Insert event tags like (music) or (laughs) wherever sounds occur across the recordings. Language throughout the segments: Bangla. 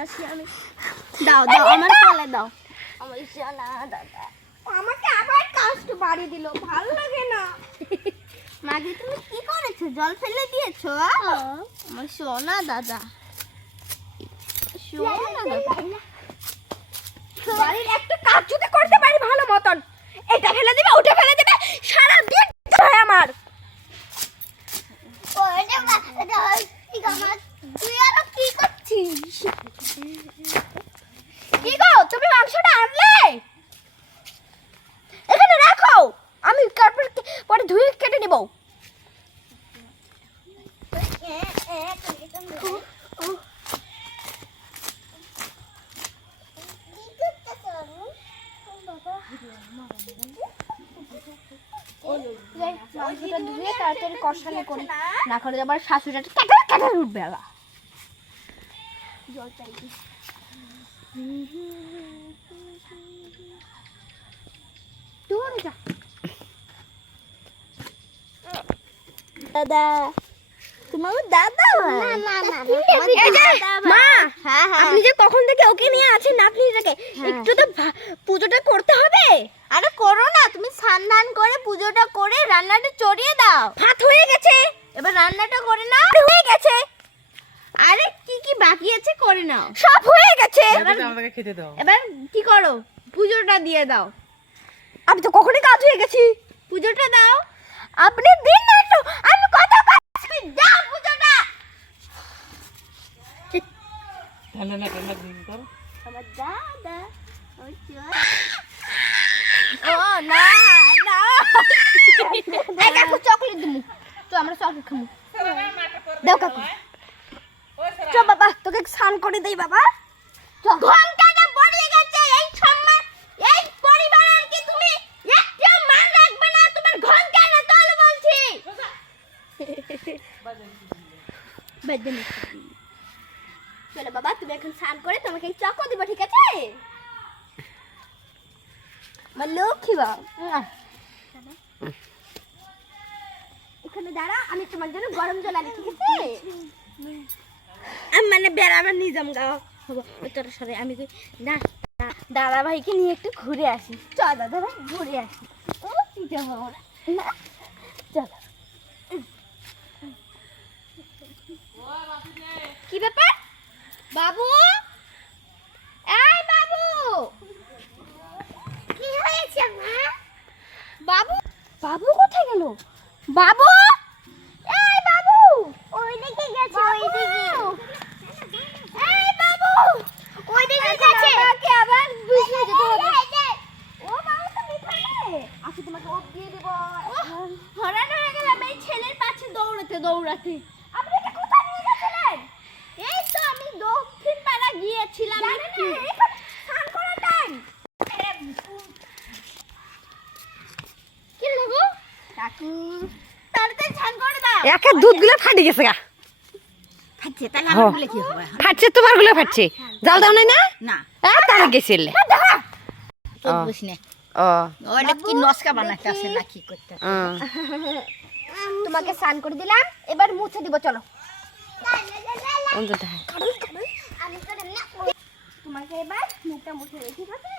আমি। দাও দাও আমার কোলে দাও। আমার সোনা দাদা। আমাকে আবার কাস্ট বাড়ি দিল ভালো লাগে না। মাঝে তুমি কি করেছ? জল ফেলে দিয়েছ আমার সোনা দাদা। সোনা দাদা? বাড়ির একটা কাজ যদি করতে পারি ভালো মতন এটা ফেলে দিবে ওটা ফেলে দিবে সারা দিন হয় আমার তুই আরও কি করছিস কি গো তুমি মাংসটা আনলে এখানে রাখো আমি তারপর কে- পরে ধুয়ে কেটে নেব। মাংসটা ধুয়ে তাড়াতাড়ি কষালে করি না। করে আবার শাশুড়িটা উঠবে জল চাইছি দূরে যা দাদা। তোমার দাদা হয়। মা, হ্যাঁ হ্যাঁ আপনি যে কখন থেকে ওকে নিয়ে আছেন নাতনিটাকে হ্যাঁ। একটু তো পুজোটা করতে হবে? আরে করো না তুমি স্নান ধান করে পুজোটা করে রান্নাটা চড়িয়ে দাও। ভাত হয়ে গেছে। এবার রান্নাটা করে নাও। হয়ে গেছে। আরে কি কি বাকি আছে করে নাও। সব হয়ে গেছে। আমাকে খেতে দাও। এবার কি করো? পুজোটা দিয়ে দাও। আমি তো কখনই কাজ হয়ে গেছি। পুজোটা দাও। আপনি দিন না একটু আমি কত কাজ দাও পুজোটা ঠান্ডা না ঠান্ডা দিন কর আমার দাদা। ও না না এই কাকু চকলেট দিমু তো আমরা চকলেট খামু দাও কাকু চ বাবা তোকে স্নান করে দেই বাবা চ ঘন্টাটা পড়ে গেছে এই সম্মান এই পরিবারের কি তুমি একটু মান রাখবে না তোমার ঘণ্টা তোল বলছি বেদে চলো বাবা, তুমি এখন স্নান করে তোমাকে চকো দিব, ঠিক আছে? লক্ষ্মী এখানে দাঁড়া, আমি তোমার জন্য গরম জল আনি, ঠিক আছে? আমি মানে বেড়াবার নিজাম তোর সরে, আমি দাদা ভাইকে নিয়ে একটু ঘুরে আসি। চ দাদা ভাই ঘুরে আসি। কি ব্যাপার? বাবু? এই বাবু! কি হয়েছে মা? বাবু? বাবু কোথায় গেল? বাবু? এই বাবু! ওইদিকে গেছে ওইদিকে। এই বাবু! ওইদিকে গেছে। বাবাকে আবার বুঝিয়ে যেতে হবে। ও বাবু তো বিছানায় আসি তোমাকে ওপ দিয়ে দেব। হরান হয়ে গেলাম এই ছেলের পাশে দৌড়াতে দৌড়াতে আপনি এটা কোথায় নিয়ে গেছিলেন এই তো আমি দক্ষিণ পাড়া গিয়েছিলাম একটু স্নান করার টাইম কি লাগো কাকু তাড়াতাড়ি স্নান করে দুধগুলো ফাটে গেছে গা। ফাটছে তোমারগুলো জাল দাও নাই না? তারা গেছিলে তোমাকে স্নান করে দিলাম এবার মুছে দিব চলো। তোমাকে এবার মুখটা মুছে দেই ঠিক আছে?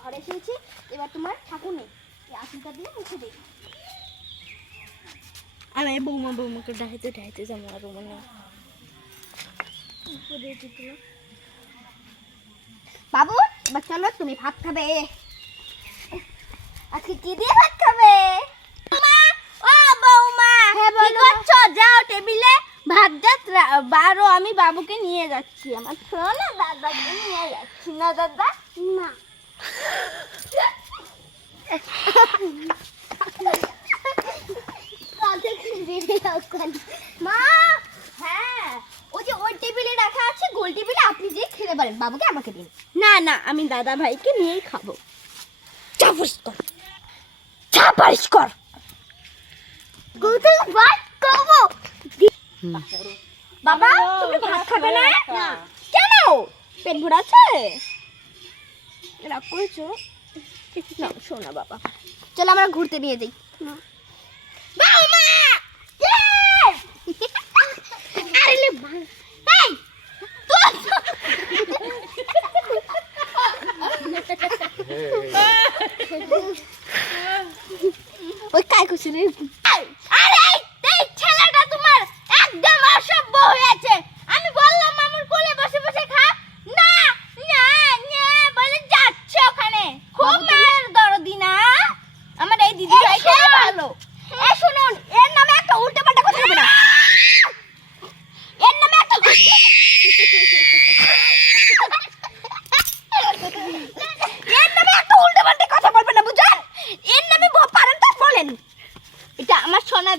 ঘরে এসেছি এবার তোমার ঠাকুর নেই এই আসনটা দিয়ে মুছে দিই। আমি বৌমা বৌমাকে ডাইতে ডাইতে যাব আর মানে বাবু এবার চলো তুমি ভাত খাবে। আজকে কি দিয়ে ভাত খাবে? বারো আমি বাবুকে নিয়ে যাচ্ছি আমার। শোনো দাদাকে নিয়ে যাচ্ছি। না দাদা না। মা! হ্যাঁ ওই যে ওই টেবিলে রাখা আছে গোল টেবিলে আপনি যে খেতে পারেন বাবুকে আমাকে দিন। না না আমি দাদা ভাইকে নিয়েই খাব। চা পরিষ্কার চা পরিষ্কার কোথায় ভাত খাব বাবা তুমি ভাত খাবে না? কেন? পেট ভরাচ্ছে রাগ করেছ? না বাবা। চলো আমরা ঘুরতে নিয়ে যাই। (laughs) ওই কাই করছে রে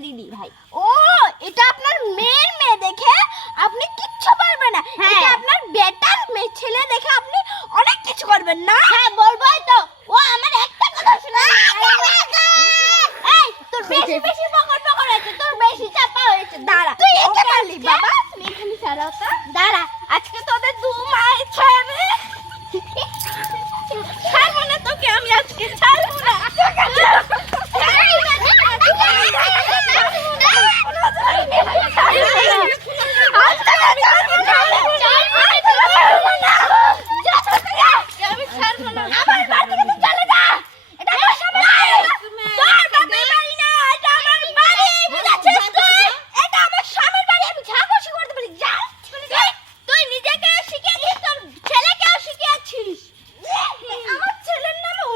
দিদি ভাই। ও এটা আপনার মেয়ের মেয়ে দেখে আপনি কিচ্ছু পারবেন না। হ্যাঁ। এটা আপনার বেটার মেয়ে ছেলে দেখে আপনি অনেক কিছু করবেন না?